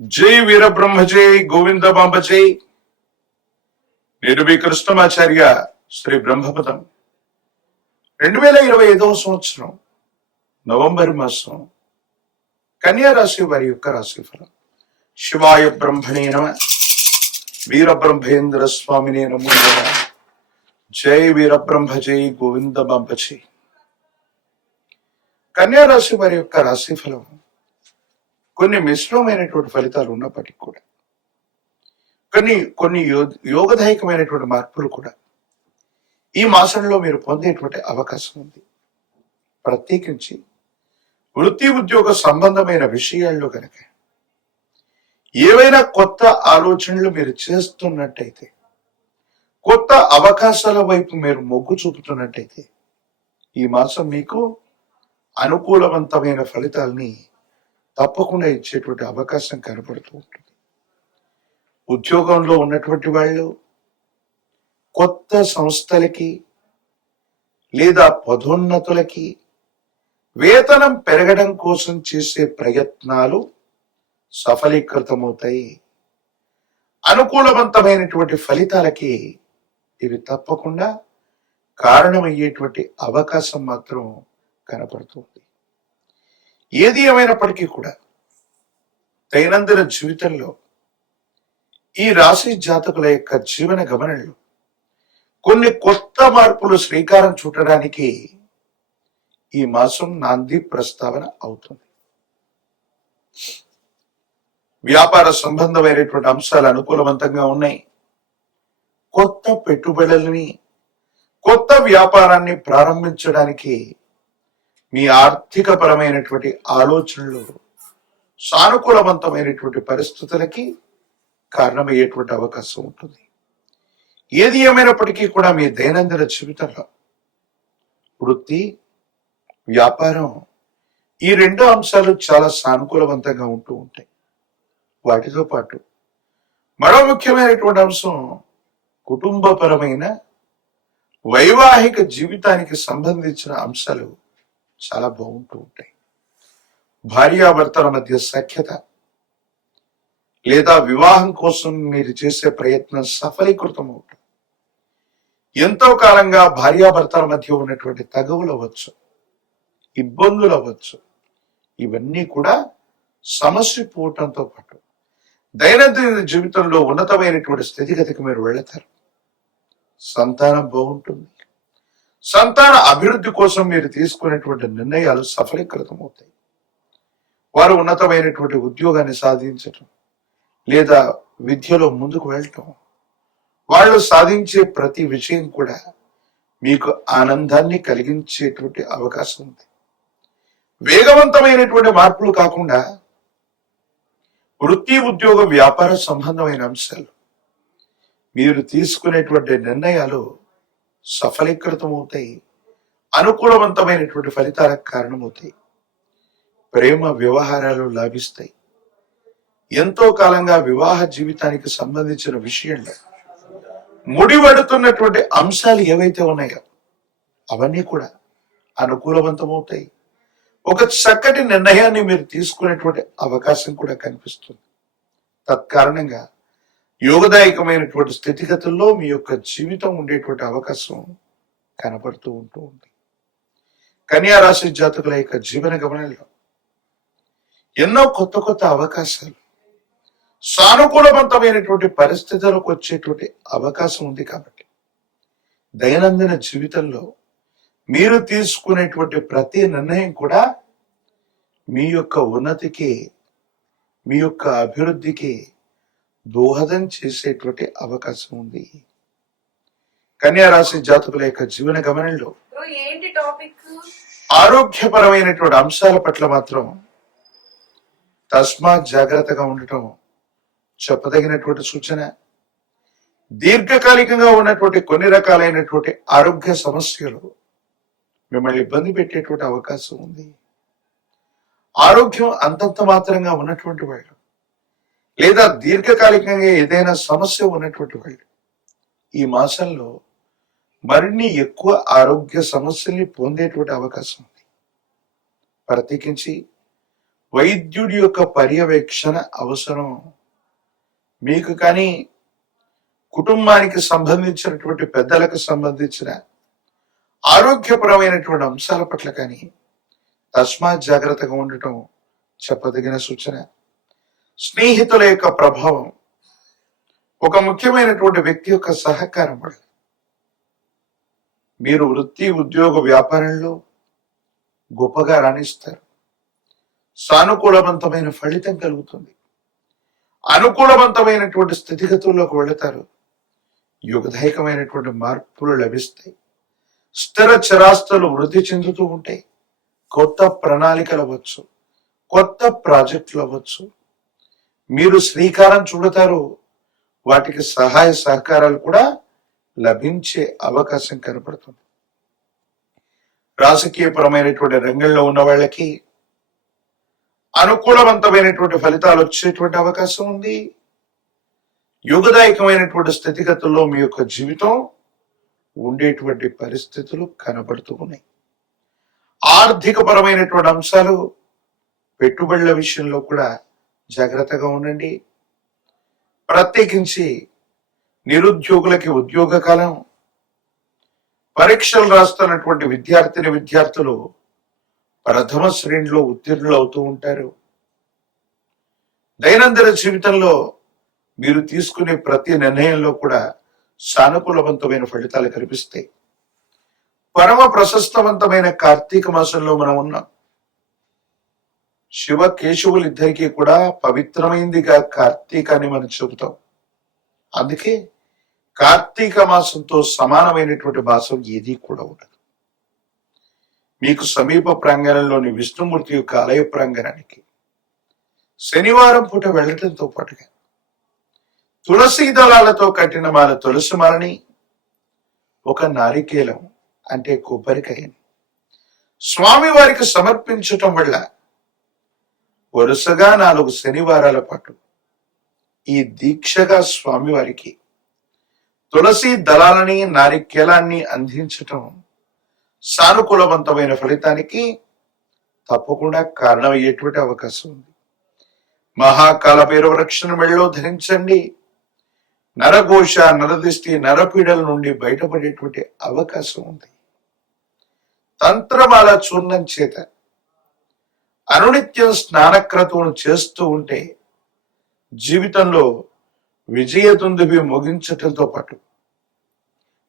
జై వీరబ్రహ్మ జై గోవిందమాంబ జై. నేను మీ కృష్ణమాచార్య శ్రీ బ్రహ్మపదం. 2025 సంవత్సరం నవంబర్ మాసం కన్యా రాశి వారి యొక్క రాశిఫలం. శివాయ బ్రహ్మణే నమః. వీరబ్రహ్మేంద్ర స్వామినే నమో నమః. జై వీరబ్రహ్మ జై గోవిందమాంబ జై. కన్యా రాశి వారి యొక్క రాశిఫలం కొన్ని మిశ్రమైనటువంటి ఫలితాలు ఉన్నప్పటికీ కూడా కొన్ని యోగదాయకమైనటువంటి మార్పులు కూడా ఈ మాసంలో మీరు పొందేటువంటి అవకాశం ఉంది. ప్రత్యేకించి వృత్తి ఉద్యోగ సంబంధమైన విషయాల్లో కనుక ఏవైనా కొత్త ఆలోచనలు మీరు చేస్తున్నట్టయితే, కొత్త అవకాశాల వైపు మీరు మొగ్గు చూపుతున్నట్టయితే ఈ మాసం మీకు అనుకూలవంతమైన ఫలితాల్ని తప్పకుండా ఇచ్చేటువంటి అవకాశం కనపడుతూ ఉంటుంది. ఉద్యోగంలో ఉన్నటువంటి వాళ్ళు కొత్త సంస్థలకి లేదా పదోన్నతులకి వేతనం పెరగడం కోసం చేసే ప్రయత్నాలు సఫలీకృతమవుతాయి. అనుకూలవంతమైనటువంటి ఫలితాలకి ఇవి తప్పకుండా కారణమయ్యేటువంటి అవకాశం మాత్రం కనపడుతుంది. ఏది ఏమైనప్పటికీ కూడా దైనందిన జీవితంలో ఈ రాశి జాతకుల యొక్క జీవన గమనంలో కొన్ని కొత్త మార్పులు శ్రీకారం చుట్టడానికి ఈ మాసం నాంది ప్రస్తావన అవుతుంది. వ్యాపార సంబంధమైనటువంటి అంశాలు అనుకూలవంతంగా ఉన్నాయి. కొత్త పెట్టుబడులని, కొత్త వ్యాపారాన్ని ప్రారంభించడానికి మీ ఆర్థిక పరమైనటువంటి ఆలోచనలు సానుకూలవంతమైనటువంటి పరిస్థితులకి కారణమయ్యేటువంటి అవకాశం ఉంటుంది. ఏది ఏమైనప్పటికీ కూడా మీ దైనందిన జీవితంలో వృత్తి, వ్యాపారం ఈ రెండు అంశాలు చాలా సానుకూలవంతంగా ఉంటూ ఉంటాయి. వాటితో పాటు మరో ముఖ్యమైనటువంటి అంశం కుటుంబపరమైన వైవాహిక జీవితానికి సంబంధించిన అంశాలు చాలా బాగుంటూ ఉంటాయి. భార్యాభర్తల మధ్య సఖ్యత లేదా వివాహం కోసం మీరు చేసే ప్రయత్నం సఫలీకృతం అవుతుంది. ఎంతో కాలంగా భార్యాభర్తల మధ్య ఉన్నటువంటి తగవులు అవ్వచ్చు, ఇబ్బందులు అవ్వచ్చు, ఇవన్నీ కూడా సమస్య పోవటంతో పాటు దైనందిన జీవితంలో ఉన్నతమైనటువంటి స్థితిగతికి మీరు వెళతారు. సంతానం బాగుంటుంది. సంతాన అభివృద్ధి కోసం మీరు తీసుకునేటువంటి నిర్ణయాలు సఫలీకృతం అవుతాయి. వారు ఉన్నతమైనటువంటి ఉద్యోగాన్ని సాధించటం లేదా విద్యలో ముందుకు వెళ్ళటం, వాళ్ళు సాధించే ప్రతి విషయం కూడా మీకు ఆనందాన్ని కలిగించేటువంటి అవకాశం ఉంది. వేగవంతమైనటువంటి మార్పులు కాకుండా వృత్తి ఉద్యోగ వ్యాపార సంబంధమైన అంశాలు మీరు తీసుకునేటువంటి నిర్ణయాలు సఫలీకృతం అవుతాయి. అనుకూలవంతమైనటువంటి ఫలితాలకు కారణమవుతాయి. ప్రేమ వ్యవహారాలు లాభిస్తాయి. ఎంతో కాలంగా వివాహ జీవితానికి సంబంధించిన విషయంలో ముడిపడుతున్నటువంటి అంశాలు ఏవైతే ఉన్నాయో అవన్నీ కూడా అనుకూలవంతమవుతాయి. ఒక చక్కటి నిర్ణయాన్ని మీరు తీసుకునేటువంటి అవకాశం కూడా కనిపిస్తుంది. తత్కారణంగా యోగదాయకమైనటువంటి స్థితిగతుల్లో మీ యొక్క జీవితం ఉండేటువంటి అవకాశం కనపడుతూ ఉంటూ ఉంది. కన్యా రాశి జాతకుల యొక్క జీవన గమనంలో ఎన్నో కొత్త కొత్త అవకాశాలు, సానుకూలవంతమైనటువంటి పరిస్థితులకు వచ్చేటువంటి అవకాశం ఉంది. కాబట్టి దైనందిన జీవితంలో మీరు తీసుకునేటువంటి ప్రతి నిర్ణయం కూడా మీ యొక్క ఉన్నతికి, మీ యొక్క అభివృద్ధికి దోహదం చేసేటువంటి అవకాశం ఉంది. కన్యా రాశి జాతకుల యొక్క జీవన గమనంలో ఆరోగ్యపరమైనటువంటి అంశాల పట్ల మాత్రం తస్మాత్ జాగ్రత్తగా ఉండటం చెప్పదగినటువంటి సూచన. దీర్ఘకాలికంగా ఉన్నటువంటి కొన్ని రకాలైనటువంటి ఆరోగ్య సమస్యలు మిమ్మల్ని ఇబ్బంది పెట్టేటువంటి అవకాశం ఉంది. ఆరోగ్యం అంతంత మాత్రంగా ఉన్నటువంటి వాళ్ళు లేదా దీర్ఘకాలికంగా ఏదైనా సమస్య ఉన్నటువంటి వాళ్ళు ఈ మాసంలో మరిన్ని ఎక్కువ ఆరోగ్య సమస్యల్ని పొందేటువంటి అవకాశం ఉంది. ప్రత్యేకించి వైద్యుడి యొక్క పర్యవేక్షణ అవసరం. మీకు కానీ కుటుంబానికి సంబంధించినటువంటి పెద్దలకు సంబంధించిన ఆరోగ్యపరమైనటువంటి అంశాల పట్ల కానీ తస్మాత్ జాగ్రత్తగా ఉండటం చెప్పదగిన సూచన. స్నేహితుల యొక్క ప్రభావం, ఒక ముఖ్యమైనటువంటి వ్యక్తి యొక్క సహకారం వల్ల మీరు వృత్తి, ఉద్యోగ, వ్యాపారంలో గొప్పగా రాణిస్తారు. సానుకూలవంతమైన ఫలితం కలుగుతుంది. అనుకూలవంతమైనటువంటి స్థితిగతుల్లోకి వెళతారు. యుగదాయకమైనటువంటి మార్పులు లభిస్తాయి. స్థిర చరాస్తులు వృద్ధి చెందుతూ ఉంటాయి. కొత్త ప్రణాళికలు అవ్వచ్చు, కొత్త ప్రాజెక్టులు అవ్వచ్చు, మీరు శ్రీకారం చుడతారు. వాటికి సహాయ సహకారాలు కూడా లభించే అవకాశం కనపడుతుంది. రాజకీయపరమైనటువంటి రంగంలో ఉన్న వాళ్ళకి అనుకూలవంతమైనటువంటి ఫలితాలు వచ్చేటువంటి అవకాశం ఉంది. యుగదాయకమైనటువంటి స్థితిగతుల్లో మీ యొక్క జీవితం ఉండేటువంటి పరిస్థితులు కనబడుతూ ఉన్నాయి. ఆర్థిక పరమైనటువంటి అంశాలు, పెట్టుబడుల విషయంలో కూడా జాగ్రత్తగా ఉండండి. ప్రత్యేకించి నిరుద్యోగులకి ఉద్యోగ కాలం, పరీక్షలు రాస్తున్నటువంటి విద్యార్థులు ప్రథమ శ్రేణిలో ఉత్తీర్ణులు అవుతూ ఉంటారు. దైనందిన జీవితంలో మీరు తీసుకునే ప్రతి నిర్ణయంలో కూడా సానుకూలవంతమైన ఫలితాలు కనిపిస్తాయి. పరమ ప్రశస్తవంతమైన కార్తీక మాసంలో మనం ఉన్నాం. శివ కేశవులిద్దరికీ కూడా పవిత్రమైందిగా కార్తీకాన్ని మనం చెబుతాం. అందుకే కార్తీక మాసంతో సమానమైనటువంటి మాసం ఏదీ కూడా ఉండదు. మీకు సమీప ప్రాంగణంలోని విష్ణుమూర్తి యొక్క ఆలయ ప్రాంగణానికి శనివారం పూట వెళ్లటంతో పాటుగా తులసి దళాలతో కట్టిన మాల తులసి మాలని, ఒక నారికేలం అంటే కొబ్బరికాయని స్వామివారికి సమర్పించటం వల్ల వరుసగా 4 శనివారాల పాటు ఈ దీక్షగా స్వామివారికి తులసి దళాలని, నారికేలాన్ని అందించటం సానుకూలవంతమైన ఫలితానికి తప్పకుండా కారణమయ్యేటువంటి అవకాశం ఉంది. మహాకాలభైరవ రక్షణ మెళ్ళలో ధరించండి. నరఘోష, నరదిష్టి, నరపీడల నుండి బయటపడేటువంటి అవకాశం ఉంది. తంత్రమాల చూర్ణం చేత అనునిత్యం స్నానక్రతువును చేస్తూ ఉంటే జీవితంలో విజయదుందుభి ముగించటంతో పాటు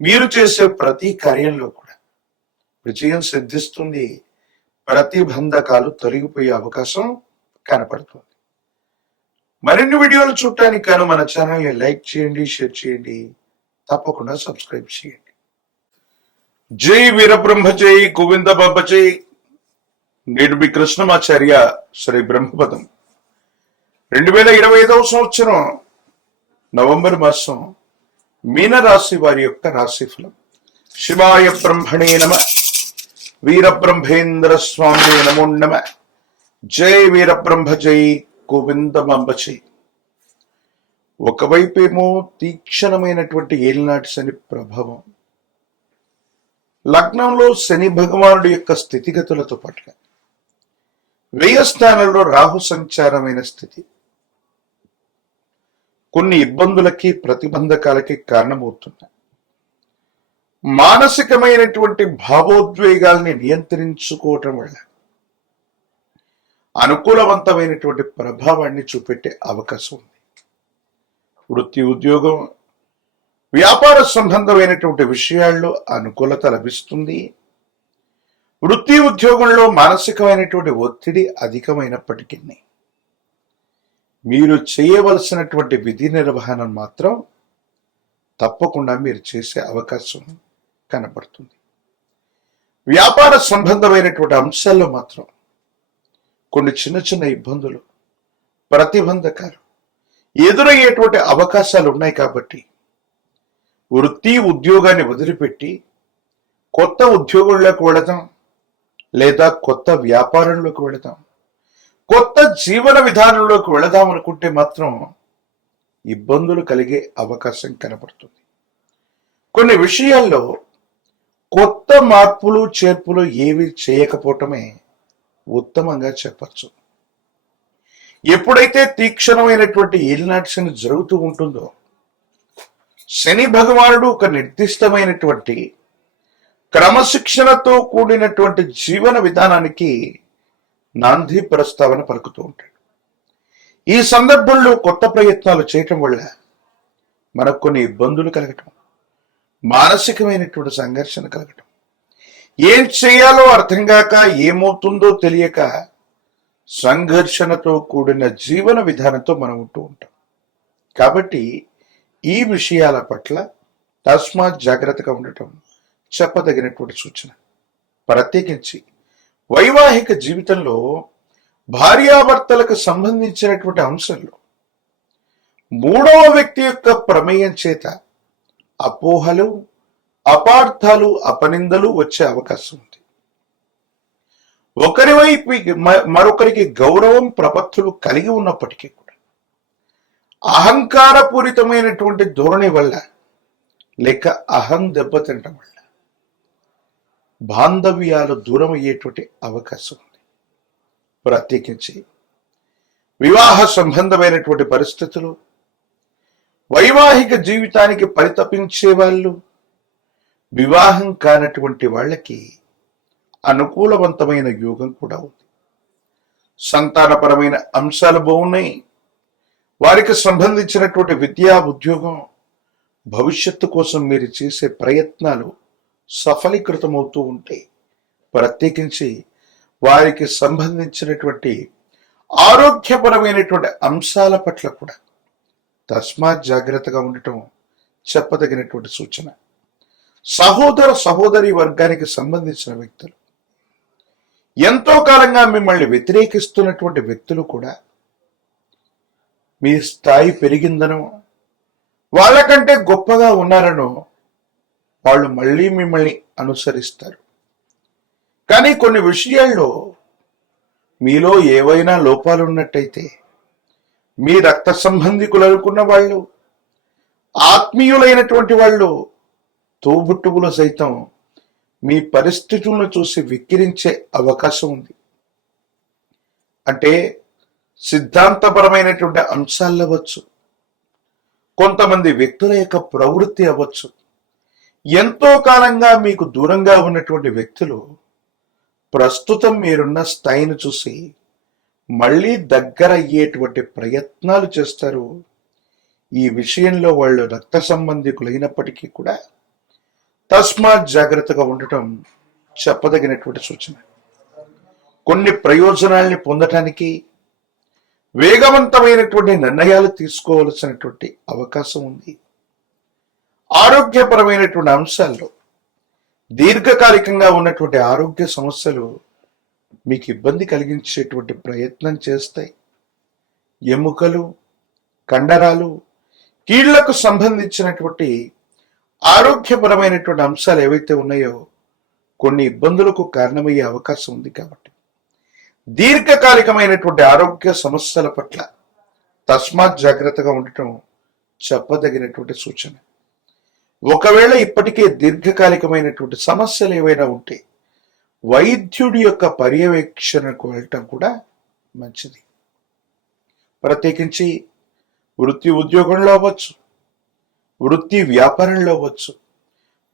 మీరు చేసే ప్రతి కార్యంలో కూడా విజయం సిద్ధిస్తుంది. ప్రతిబంధకాలు తొలగిపోయే అవకాశం కనపడుతుంది. మరిన్ని వీడియోలు చూడటానికి గాను మన ఛానల్ని లైక్ చేయండి, షేర్ చేయండి, తప్పకుండా సబ్స్క్రైబ్ చేయండి. జై వీరబ్రహ్మ జై గోవింద బాబా జై. నేడు మీ కృష్ణమాచార్య శ్రీ బ్రహ్మపదం 2025వ సంవత్సరం నవంబర్ మాసం మీనరాశి వారి యొక్క రాశిఫలం. శివాయ బ్రహ్మణే నమ. వీరబ్రహ్మేంద్ర స్వామి నమో నమ. జై వీరబ్రహ్మ జై గోవిందమాంబ జై. ఒకవైపేమో తీక్షణమైనటువంటి ఏలినాటి శని ప్రభావం, లగ్నంలో శని భగవానుడి యొక్క స్థితిగతులతో పాటుగా వ్యయ స్థానంలో రాహు సంచారమైన స్థితి కొన్ని ఇబ్బందులకి, ప్రతిబంధకాలకి కారణమవుతున్నాయి. మానసికమైనటువంటి భావోద్వేగాల్ని నియంత్రించుకోవటం వల్ల అనుకూలవంతమైనటువంటి ప్రభావాన్ని చూపెట్టే అవకాశం ఉంది. వృత్తి, ఉద్యోగం, వ్యాపార సంబంధమైనటువంటి విషయాల్లో అనుకూలత లభిస్తుంది. వృత్తి, ఉద్యోగంలో మానసికమైనటువంటి ఒత్తిడి అధికమైనప్పటికీ మీరు చేయవలసినటువంటి విధి నిర్వహణ మాత్రం తప్పకుండా మీరు చేసే అవకాశం కనపడుతుంది. వ్యాపార సంబంధమైనటువంటి అంశాల్లో మాత్రం కొన్ని చిన్న చిన్న ఇబ్బందులు, ప్రతిబంధకాలు ఎదురయ్యేటువంటి అవకాశాలు ఉన్నాయి. కాబట్టి వృత్తి, ఉద్యోగాన్ని వదిలిపెట్టి కొత్త ఉద్యోగంలోకి వెళదాం, లేదా కొత్త వ్యాపారంలోకి వెళదాం, కొత్త జీవన విధానంలోకి వెళదాం అనుకుంటే మాత్రం ఇబ్బందులు కలిగే అవకాశం కనబడుతుంది. కొన్ని విషయాల్లో కొత్త మార్పులు, చేర్పులు ఏవి చేయకపోవటమే ఉత్తమంగా చెప్పచ్చు. ఎప్పుడైతే తీక్షణమైనటువంటి ఏలినాటి శని జరుగుతూ ఉంటుందో, శని భగవానుడు ఒక నిర్దిష్టమైనటువంటి క్రమశిక్షణతో కూడినటువంటి జీవన విధానానికి నాంది ప్రస్తావన పలుకుతూ ఉంటాడు. ఈ సందర్భంలో కొత్త ప్రయత్నాలు చేయటం వల్ల మనకు కొన్ని ఇబ్బందులు కలగటం, మానసికమైనటువంటి సంఘర్షణ కలగటం, ఏం చేయాలో అర్థం కాక, ఏమవుతుందో తెలియక సంఘర్షణతో కూడిన జీవన విధానంతో మనం ఉంటూ ఉంటాం. కాబట్టి ఈ విషయాల పట్ల తస్మాత్ జాగ్రత్తగా ఉండటం చెప్పదగినటువంటి సూచన. ప్రత్యేకించి వైవాహిక జీవితంలో భార్యాభర్తలకు సంబంధించినటువంటి అంశంలో మూడవ వ్యక్తి యొక్క ప్రమేయం చేత అపోహలు, అపార్థాలు, అపనిందలు వచ్చే అవకాశం ఉంది. ఒకరి వైపు మరొకరికి గౌరవం, ప్రపత్తులు కలిగి ఉన్నప్పటికీ కూడా అహంకారపూరితమైనటువంటి ధోరణి వల్ల లేక అహం దెబ్బతింటం వల్ల బాంధవ్యాలు దూరం అయ్యేటువంటి అవకాశం ఉంది. ప్రత్యేకించి వివాహ సంబంధమైనటువంటి పరిస్థితులు, వైవాహిక జీవితానికి పరితపించే వాళ్ళు, వివాహం కానటువంటి వాళ్ళకి అనుకూలవంతమైన యోగం కూడా ఉంది. సంతానపరమైన అంశాలు బాగున్నాయి. వారికి సంబంధించినటువంటి విద్యా, ఉద్యోగం, భవిష్యత్తు కోసం మీరు చేసే ప్రయత్నాలు సఫలీకృతమవుతూ ఉంటాయి. ప్రత్యేకించి వారికి సంబంధించినటువంటి ఆరోగ్యపరమైనటువంటి అంశాల పట్ల కూడా తస్మాత్ జాగ్రత్తగా ఉండటం చెప్పదగినటువంటి సూచన. సహోదర సహోదరి వర్గానికి సంబంధించిన వ్యక్తులు, ఎంతో కాలంగా మిమ్మల్ని వ్యతిరేకిస్తున్నటువంటి వ్యక్తులు కూడా మీ స్థాయి పెరిగిందనో, వాళ్ళకంటే గొప్పగా ఉన్నారనో వాళ్ళు మళ్ళీ మిమ్మల్ని అనుసరిస్తారు. కానీ కొన్ని విషయాల్లో మీలో ఏవైనా లోపాలు ఉన్నట్టయితే మీ రక్త సంబంధికులు అనుకున్న వాళ్ళు, ఆత్మీయులైనటువంటి వాళ్ళు, తోబుట్టువులు సైతం మీ పరిస్థితులను చూసి విక్కిరించే అవకాశం ఉంది. అంటే సిద్ధాంతపరమైనటువంటి అంశాలు అవ్వచ్చు, కొంతమంది వ్యక్తుల యొక్క ప్రవృత్తి అవ్వచ్చు. ఎంతో కాలంగా మీకు దూరంగా ఉన్నటువంటి వ్యక్తులు ప్రస్తుతం మీరున్న స్థాయిని చూసి మళ్ళీ దగ్గర అయ్యేటువంటి ప్రయత్నాలు చేస్తారు. ఈ విషయంలో వాళ్ళు రక్త సంబంధికులైనప్పటికీ కూడా తస్మాత్ జాగ్రత్తగా ఉండటం చెప్పదగినటువంటి సూచన. కొన్ని ప్రయోజనాల్ని పొందటానికి వేగవంతమైనటువంటి నిర్ణయాలు తీసుకోవాల్సినటువంటి అవకాశం ఉంది. ఆరోగ్యపరమైనటువంటి అంశాల్లో దీర్ఘకాలికంగా ఉన్నటువంటి ఆరోగ్య సమస్యలు మీకు ఇబ్బంది కలిగించేటువంటి ప్రయత్నం చేస్తాయి. ఎముకలు, కండరాలు, కీళ్లకు సంబంధించినటువంటి ఆరోగ్యపరమైనటువంటి అంశాలు ఏవైతే ఉన్నాయో కొన్ని ఇబ్బందులకు కారణమయ్యే అవకాశం ఉంది. కాబట్టి దీర్ఘకాలికమైనటువంటి ఆరోగ్య సమస్యల పట్ల తస్మాత్ జాగ్రత్తగా ఉండటం చెప్పదగినటువంటి సూచన. ఒకవేళ ఇప్పటికే దీర్ఘకాలికమైనటువంటి సమస్యలు ఏవైనా ఉంటే వైద్యుడి యొక్క పర్యవేక్షణకు వెళ్ళటం కూడా మంచిది. ప్రత్యేకించి వృత్తి ఉద్యోగంలో అవ్వచ్చు, వృత్తి వ్యాపారంలో అవ్వచ్చు,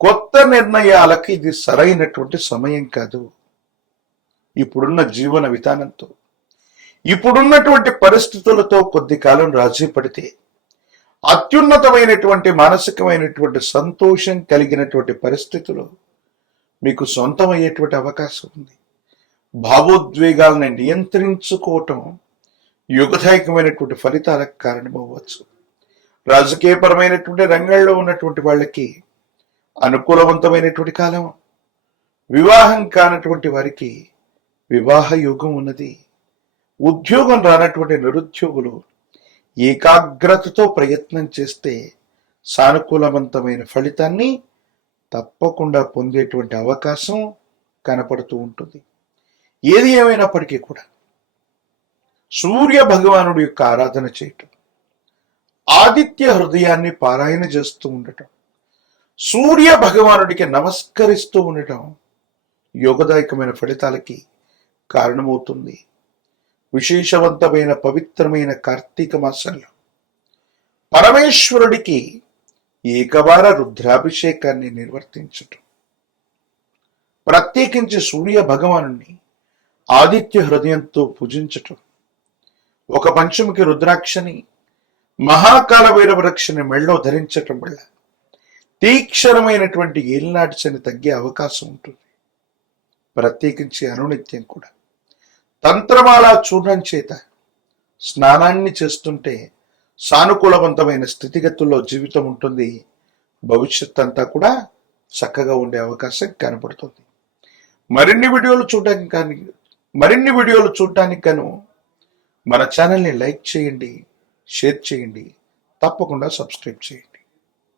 కొత్త నిర్ణయాలకు ఇది సరైనటువంటి సమయం కాదు. ఇప్పుడున్న జీవన విధానంతో, ఇప్పుడున్నటువంటి పరిస్థితులతో కొద్ది కాలం రాజీ పడితే అత్యున్నతమైనటువంటి మానసికమైనటువంటి సంతోషం కలిగినటువంటి పరిస్థితులు మీకు సొంతమయ్యేటువంటి అవకాశం ఉంది. భావోద్వేగాలను నియంత్రించుకోవటం యుగదాయకమైనటువంటి ఫలితాలకు కారణమవ్వచ్చు. రాజకీయపరమైనటువంటి రంగంలో ఉన్నటువంటి వాళ్ళకి అనుకూలవంతమైనటువంటి కాలం, వివాహం కానటువంటి వారికి వివాహ యోగం ఉన్నది. ఉద్యోగం రానటువంటి నిరుద్యోగులు ఏకాగ్రతతో ప్రయత్నం చేస్తే సానుకూలవంతమైన ఫలితాన్ని తప్పకుండా పొందేటువంటి అవకాశం కనపడుతూ ఉంటుంది. ఏది ఏమైనప్పటికీ కూడా సూర్య భగవానుడి యొక్క ఆరాధన చేయటం, ఆదిత్య హృదయాన్ని పారాయణ చేస్తూ ఉండటం, సూర్య భగవానుడికి నమస్కరిస్తూ ఉండటం యోగదాయకమైన ఫలితాలకి కారణమవుతుంది. విశేషవంతమైన పవిత్రమైన కార్తీక మాసంలో పరమేశ్వరుడికి ఏకవార రుద్రాభిషేకాన్ని నిర్వర్తించటం, ప్రత్యేకించి సూర్య భగవానుని ఆదిత్య హృదయంతో పూజించటం, ఒక పంచముఖి రుద్రాక్షని మహాకాల భైరవ రక్షని మెళ్ళో ధరించటం వల్ల తీక్షణమైనటువంటి ఏలినాటి శని తగ్గే అవకాశం ఉంటుంది. ప్రత్యేకించి అనునిత్యం కూడా తంత్రమాల చూర్ణం చేత స్నానాన్ని చేస్తుంటే సానుకూలవంతమైన స్థితిగతుల్లో జీవితం ఉంటుంది. భవిష్యత్ అంతా కూడా చక్కగా ఉండే అవకాశం కనపడుతుంది. మరిన్ని వీడియోలు చూడటానికి గాను మన ఛానల్ని లైక్ చేయండి, షేర్ చేయండి, తప్పకుండా సబ్స్క్రైబ్ చేయండి.